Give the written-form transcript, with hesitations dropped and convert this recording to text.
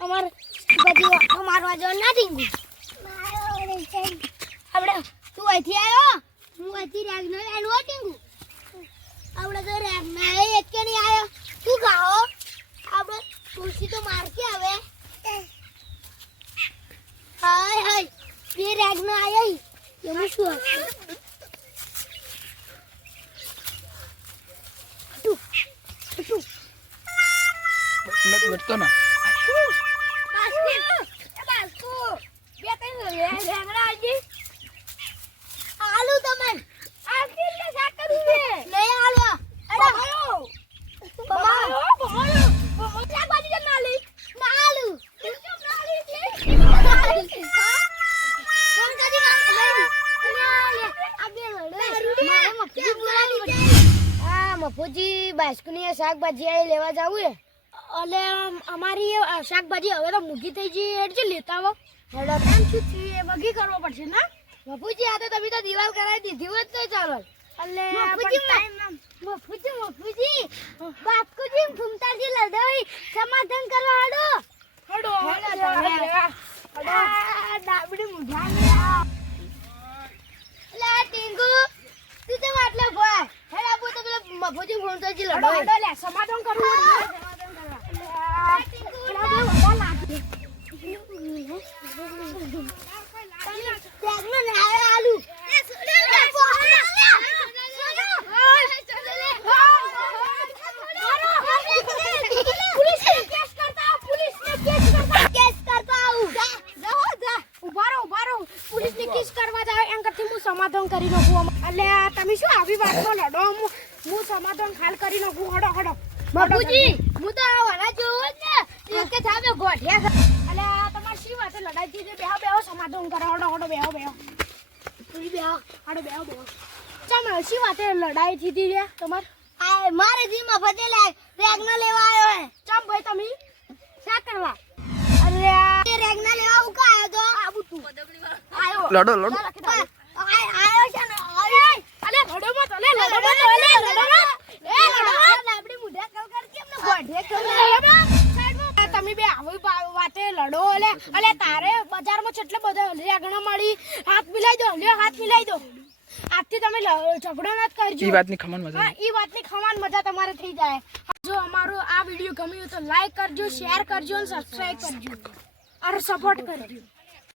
અમાર બધી મારવા જો ના ટીંગુ આપણે તું અહીંથી આવ્યો હું અહીંથી રેગના એનો ટીંગુ આપણે તો રેગના એક કે નહીં આવ્યો તું ગાઓ આપણે ખુશી તો માર કે આવે હાય હાય બે રેગના આયા એમાં શું હતું નથી વટતો ના આલુ તમે આ કે શાક કરી છે નહીં આલુ અરે બમાયો શાક ભાજી જ નાલી ના આલુ કેમ નાલી છે હા કોણ કદી મફુજી બાસ્કુની શાકભાજી આ લેવા જાવું હે અલે અમારી શાકભાજી હવે તો મૂકી થઈ ગઈ એટલે લેતા આવો હડકામ શું છે બગી કરવો પડશે ના મફુજી આ તો તમે તો દિવાલ કરાવી દીધી હોત તો ચાલો અલે મફુજી બાસ્કુજી ફૂમતાજી લડાઈ સમાધાન કરવા હડો ડાબડી મુઢા લે ટીંગુ તું તો માટલો ભાઈ હેડ આપો તો પેલા મફુજી ફૂમતાજી લડાઈ લે સમાધાન કરવું સમાધાન કરી નાખું એટલે તમે શું આવી વાતમાં લડો હું સમાધાન ખાલ કરી નાખું હડો હડો બાપુજી હું તો આવાના જોઉં જ ને કે થામે ગોઠિયા એટલે તમાર શી વાતે લડાઈ થી બેહો બેહો સમાધાન કરો હડો હડો બેહો બેહો પૂરી બેહો હડો બેહો બેહો ચમ શી વાતે લડાઈ થી દી રે તમાર આ મારે જીમાં ફતેલા રેગના લેવા આવ્યો હે ચમ ભાઈ તમે શા કરવા અરે રેગના લેવા હું કા આવ્યો તો આબુ તું આયો લડો લડો આયો છે ને અલે લડો મત અલે લડો મત અલે લડો મત એ લડો લાબડી મુઢા કલ કર કેમ ને ગોઢે કલ સાઈડમાં તમે બે આવી વાતે લડો અલે તારે બજારમાં કેટલે બધા રેગણા મળી હાથ મિલાઈ દો લ્યો હાથ મિલાઈ દો આજથી તમે ઝઘડો ન કરજો ઈ વાતની ખમણ મજા હા ઈ વાતની ખમણ મજા તમારે થઈ જાય જો અમારો આ વિડિયો ગમ્યો તો લાઈક કરજો શેર કરજો અને સબસ્ક્રાઇબ કરજો અને સપોર્ટ કરજો